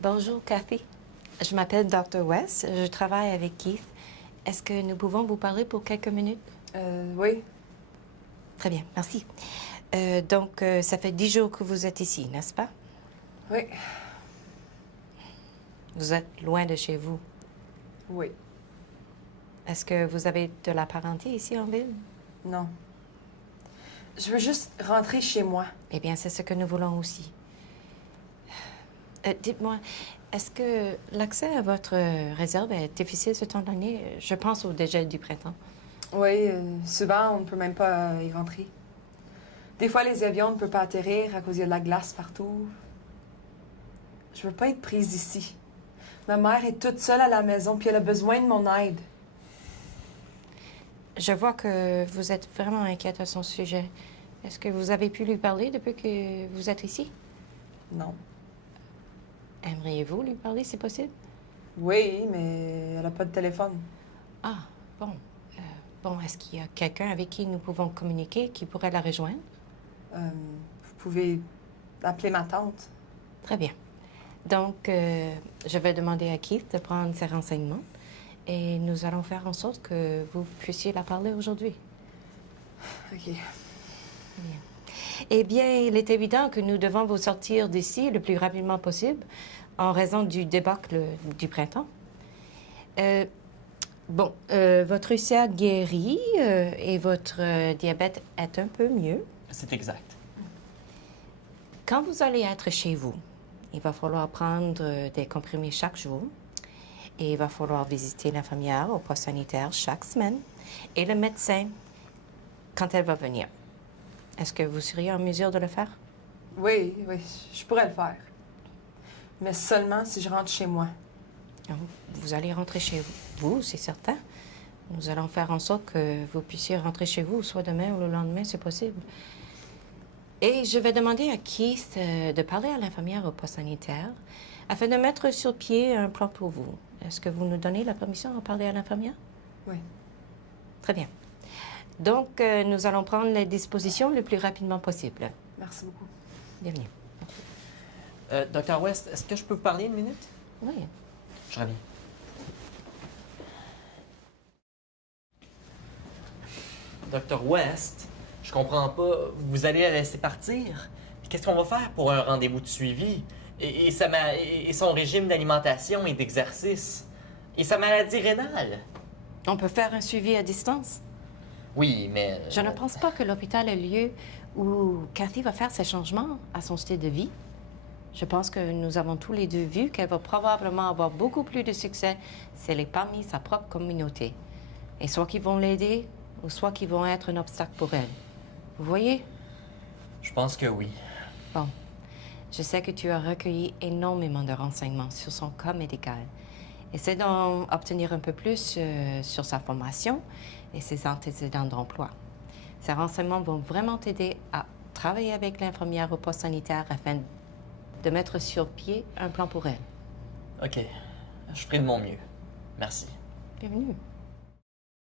Bonjour, Cathy. Je m'appelle Dr. West. Je travaille avec Keith. Est-ce que nous pouvons vous parler pour quelques minutes? Oui. Très bien, merci. Donc, ça fait 10 jours que vous êtes ici, n'est-ce pas? Oui. Vous êtes loin de chez vous. Oui. Est-ce que vous avez de la parenté ici en ville? Non. Je veux juste rentrer chez moi. Eh bien, c'est ce que nous voulons aussi. Dites-moi, est-ce que l'accès à votre réserve est difficile ce temps de l'année? Je pense au dégel du printemps. Oui, souvent, on ne peut même pas y rentrer. Des fois, les avions ne peuvent pas atterrir à cause qu'il y a de la glace partout. Je veux pas être prise ici. Ma mère est toute seule à la maison, puis elle a besoin de mon aide. Je vois que vous êtes vraiment inquiète à son sujet. Est-ce que vous avez pu lui parler depuis que vous êtes ici? Non. Aimeriez-vous lui parler, si possible? Oui, mais elle a pas de téléphone. Ah, bon. Bon, est-ce qu'il y a quelqu'un avec qui nous pouvons communiquer qui pourrait la rejoindre? Vous pouvez appeler ma tante. Très bien. Donc, je vais demander à Keith de prendre ses renseignements et nous allons faire en sorte que vous puissiez la parler aujourd'hui. OK. Bien. Eh bien, il est évident que nous devons vous sortir d'ici le plus rapidement possible en raison du débâcle du printemps. Votre ulcère guérit et votre diabète est un peu mieux. C'est exact. Quand vous allez être chez vous, il va falloir prendre des comprimés chaque jour et il va falloir visiter l'infirmière au poste sanitaire chaque semaine et le médecin quand elle va venir. Est-ce que vous seriez en mesure de le faire? Oui, je pourrais le faire. Mais seulement si je rentre chez moi. Vous allez rentrer chez vous, c'est certain. Nous allons faire en sorte que vous puissiez rentrer chez vous, soit demain ou le lendemain, c'est possible. Et je vais demander à Keith de parler à l'infirmière au poste sanitaire afin de mettre sur pied un plan pour vous. Est-ce que vous nous donnez la permission de parler à l'infirmière? Oui. Très bien. Donc, nous allons prendre les dispositions le plus rapidement possible. Merci beaucoup. Bienvenue. Dr. West, est-ce que je peux vous parler une minute? Oui. Je reviens. Dr. West, je comprends pas. Vous allez la laisser partir? Qu'est-ce qu'on va faire pour un rendez-vous de suivi? Et son régime d'alimentation et d'exercice? Et sa maladie rénale? On peut faire un suivi à distance. Oui, mais... Je ne pense pas que l'hôpital est le lieu où Cathy va faire ses changements à son style de vie. Je pense que nous avons tous les deux vu qu'elle va probablement avoir beaucoup plus de succès si elle est parmi sa propre communauté. Et soit qu'ils vont l'aider, ou soit qu'ils vont être un obstacle pour elle. Vous voyez? Je pense que oui. Bon. Je sais que tu as recueilli énormément de renseignements sur son cas médical. Essaie d'en obtenir un peu plus sur sa formation et ses antécédents d'emploi. Ces renseignements vont vraiment t'aider à travailler avec l'infirmière au poste sanitaire afin de mettre sur pied un plan pour elle. OK. Je ferai de mon mieux. Merci. Bienvenue.